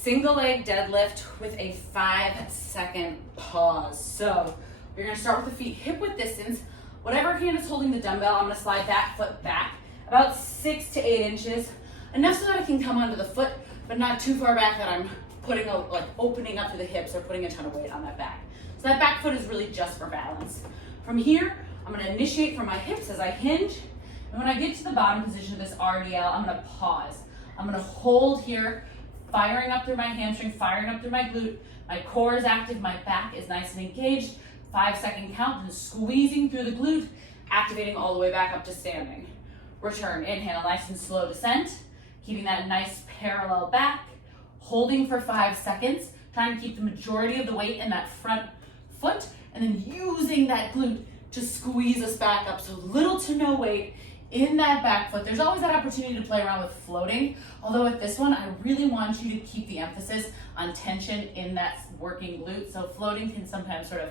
single leg deadlift with a 5-second pause. So you're gonna start with the feet hip width distance. Whatever hand is holding the dumbbell, I'm gonna slide that foot back about 6 to 8 inches, enough so that I can come onto the foot, but not too far back that I'm putting out, like opening up to the hips or putting a ton of weight on that back. So that back foot is really just for balance. From here, I'm gonna initiate from my hips as I hinge, and when I get to the bottom position of this RDL, I'm gonna pause. I'm gonna hold here, firing up through my hamstring, firing up through my glute. My core is active, my back is nice and engaged. 5-second count, and squeezing through the glute, activating all the way back up to standing. Return, inhale, nice and slow descent, keeping that nice parallel back, holding for 5 seconds, trying to keep the majority of the weight in that front foot, and then using that glute to squeeze us back up. So little to no weight in that back foot. There's always that opportunity to play around with floating, although with this one, I really want you to keep the emphasis on tension in that working glute. So floating can sometimes sort of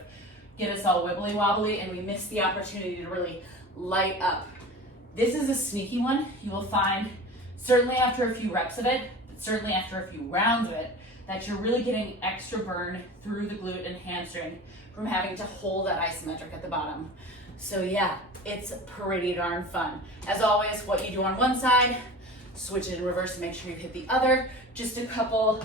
get us all wibbly wobbly, and we miss the opportunity to really light up. This is a sneaky one. You will find, certainly after a few reps of it, but certainly after a few rounds of it, that you're really getting extra burn through the glute and hamstring from having to hold that isometric at the bottom. So yeah, it's pretty darn fun. As always, what you do on one side, switch it in reverse to make sure you hit the other. Just a couple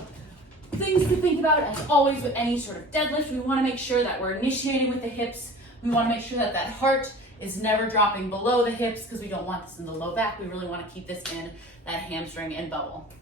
things to think about. As always with any sort of deadlift, we want to make sure that we're initiating with the hips. We want to make sure that that heart is never dropping below the hips because we don't want this in the low back. We really want to keep this in that hamstring and bubble.